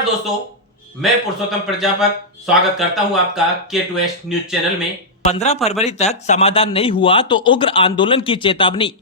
नमस्कार दोस्तों, मैं पुरुषोत्तम प्रजापत स्वागत करता हूं आपका K2S न्यूज चैनल में। 15 फरवरी तक समाधान नहीं हुआ तो उग्र आंदोलन की चेतावनी।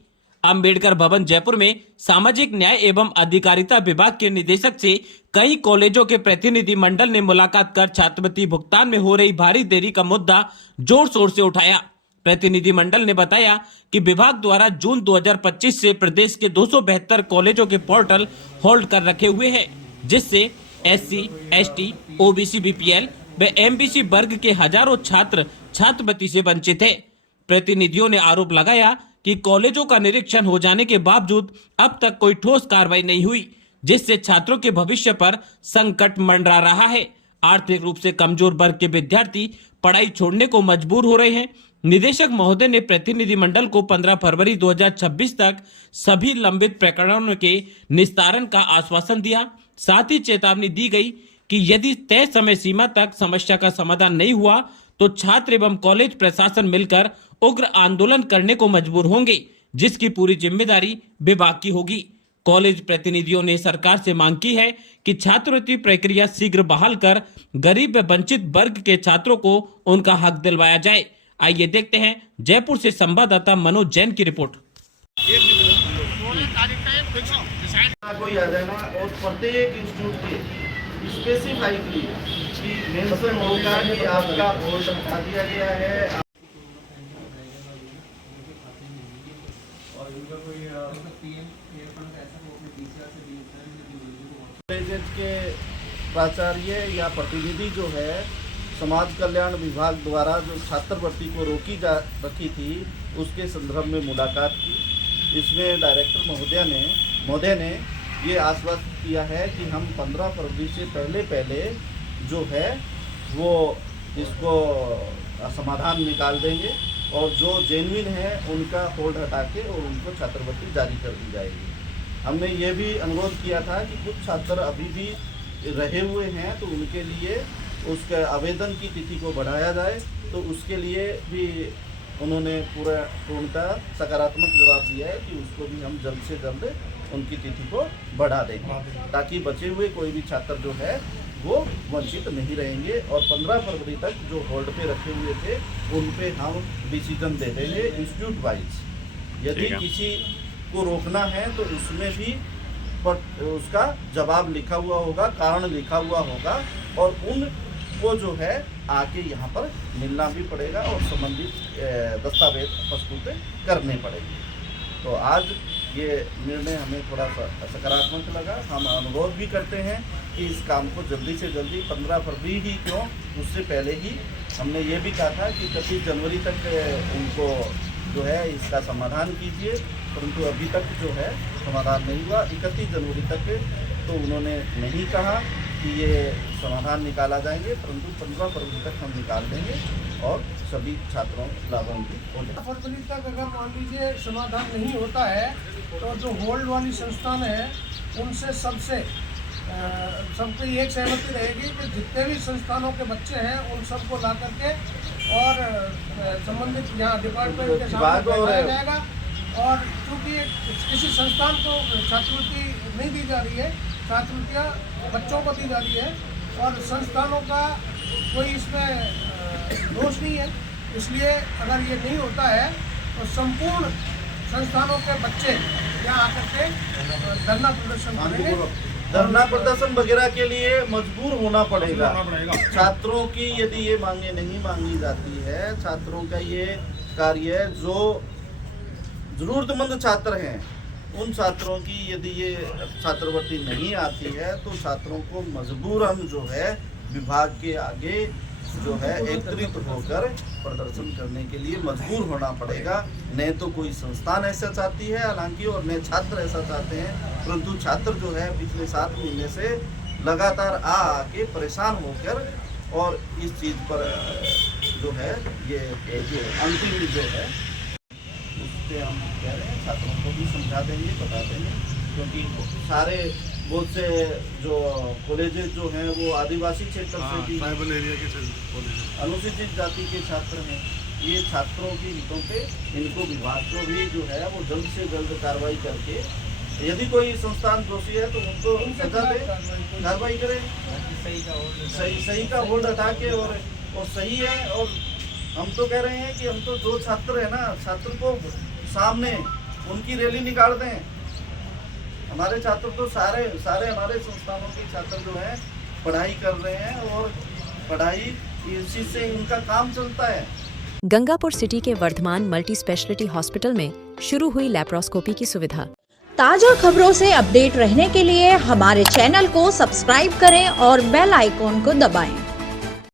अंबेडकर भवन जयपुर में सामाजिक न्याय एवं अधिकारिता विभाग के निदेशक से कई कॉलेजों के प्रतिनिधि मंडल ने मुलाकात कर छात्रवृत्ति भुगतान में हो रही भारी देरी का मुद्दा जोर शोर से उठाया। प्रतिनिधि मंडल ने बताया कि विभाग द्वारा जून 2025 से प्रदेश के 272 कॉलेजों के पोर्टल होल्ड कर रखे हुए हैं, जिससे SC, ST, OBC, BPL व MBC वर्ग के हजारों छात्र छात्रवृत्ति से वंचित हैं। प्रतिनिधियों ने आरोप लगाया कि कॉलेजों का निरीक्षण हो जाने के बावजूद अब तक कोई ठोस कार्रवाई नहीं हुई, जिससे छात्रों के भविष्य पर संकट मंडरा रहा है। आर्थिक रूप से कमजोर वर्ग के विद्यार्थी पढ़ाई छोड़ने को मजबूर हो रहे हैं। निदेशक महोदय ने प्रतिनिधि मंडल को 15 फरवरी 2026 तक सभी लंबित प्रकरणों के निस्तारण का आश्वासन दिया। साथ ही चेतावनी दी गई कि यदि तय समय सीमा तक समस्या का समाधान नहीं हुआ तो छात्र एवं कॉलेज प्रशासन मिलकर उग्र आंदोलन करने को मजबूर होंगे, जिसकी पूरी जिम्मेदारी विभाग की होगी। कॉलेज प्रतिनिधियों ने सरकार से मांग की है कि छात्रवृत्ति प्रक्रिया शीघ्र बहाल कर गरीब व वंचित वर्ग के छात्रों को उनका हक दिलवाया जाए। आइए देखते हैं जयपुर से संवाददाता मनोज जैन की रिपोर्ट। कोई आ जाना और प्रत्येक इंस्टीट्यूट के स्पेसिफाइकली कि मेंशन होगा कि आपका होल्ड हटा दिया गया है। कॉलेज के प्राचार्य या प्रतिनिधि जो है समाज कल्याण विभाग द्वारा जो छात्रवृत्ति को रोकी जा रखी थी उसके संदर्भ में मुलाकात की। इसमें डायरेक्टर महोदय ने ये आश्वस्त किया है कि हम 15 फरवरी से पहले जो है वो इसको समाधान निकाल देंगे और जो जेन्युइन है उनका होल्ड हटा के और उनको छात्रवृत्ति जारी कर दी जाएगी। हमने ये भी अनुरोध किया था कि कुछ छात्र अभी भी रहे हुए हैं तो उनके लिए उसके आवेदन की तिथि को बढ़ाया जाए, तो उसके लिए भी उन्होंने पूर्णतः सकारात्मक जवाब दिया है कि उसको भी हम जल्द से जल्द उनकी तिथि को बढ़ा देंगे, ताकि बचे हुए कोई भी छात्र जो है वो वंचित नहीं रहेंगे। और 15 फरवरी तक जो होल्ड पे रखे हुए थे उन पे हम डिसीजन दे देंगे इंस्टीट्यूट वाइज। यदि किसी को रोकना है तो उसमें भी उसका जवाब लिखा हुआ होगा, कारण लिखा हुआ होगा और उनको जो है आके यहाँ पर मिलना भी पड़ेगा और संबंधित दस्तावेज प्रस्तुत करने पड़ेंगे। तो आज ये निर्णय हमें थोड़ा सा सकारात्मक लगा। हम अनुरोध भी करते हैं कि इस काम को जल्दी से जल्दी 15 फरवरी ही क्यों, उससे पहले ही हमने ये भी कहा था कि 31 जनवरी तक उनको जो है इसका समाधान कीजिए, परंतु अभी तक जो है समाधान नहीं हुआ। 31 जनवरी तक तो उन्होंने नहीं कहा कि ये समाधान निकाला जाएंगे, परंतु 15 फरवरी तक हम निकाल देंगे और सभी छात्रों लाभान्वित हो जाएंगे। फरवरी तक अगर मान लीजिए समाधान नहीं होता है तो जो होल्ड वाली संस्थान है उनसे सबकी एक सहमति रहेगी कि जितने भी संस्थानों के बच्चे हैं उन सबको ला करके और संबंधित यहाँ डिपार्टमेंट के सामने बैठाया जाएगा। और क्योंकि किसी संस्थान को छात्रवृत्ति नहीं दी जा रही है, छात्रवृत्तियाँ बच्चों को दी जा रही है और संस्थानों का कोई इसमें दोष नहीं है, इसलिए अगर ये नहीं होता है तो संपूर्ण संस्थानों के बच्चे यहाँ आकर के धरना प्रदर्शन करेंगे। धरना प्रदर्शन वगैरह के लिए मजबूर होना पड़ेगा। छात्रों की यदि ये मांगे नहीं मांगी जाती है, छात्रों का ये कार्य जो जरूरतमंद छात्र हैं उन छात्रों की यदि ये छात्रवृत्ति नहीं आती है तो छात्रों को मजबूरन जो है विभाग के आगे जो है एकत्रित होकर प्रदर्शन करने के लिए मजबूर होना पड़ेगा। न तो कोई संस्थान ऐसा चाहती है हालांकि और न छात्र ऐसा चाहते हैं, परंतु छात्र जो है पिछले 7 महीने से लगातार आके परेशान होकर और इस चीज़ पर जो है ये अंतिम जो है उस पर हम कह रहे हैं छात्रों को भी समझा देंगे, बता देंगे, क्योंकि सारे बहुत से जो कॉलेजेस जो हैं वो आदिवासी क्षेत्र से भी ट्राइबल एरिया के अनुसूचित जाति के छात्र हैं। ये छात्रों के हितों पे इनको विभाग को भी जो है वो जल्द से जल्द कार्रवाई करके यदि कोई संस्थान दोषी है तो उनको सजा दे, कार्रवाई करे, सही का होल्ड हटा के। और सही है। और हम तो कह रहे हैं कि हम तो जो छात्र है ना, छात्र को सामने उनकी रैली निकाल दें। हमारे छात्र तो सारे हमारे संस्थानों के छात्र जो हैं पढ़ाई कर रहे हैं और पढ़ाई इसी से इनका काम चलता है। गंगापुर सिटी के वर्धमान मल्टी स्पेशलिटी हॉस्पिटल में शुरू हुई लैप्रोस्कोपी की सुविधा। ताजा खबरों से अपडेट रहने के लिए हमारे चैनल को सब्सक्राइब करें और बेल आइकॉन को दबाएं।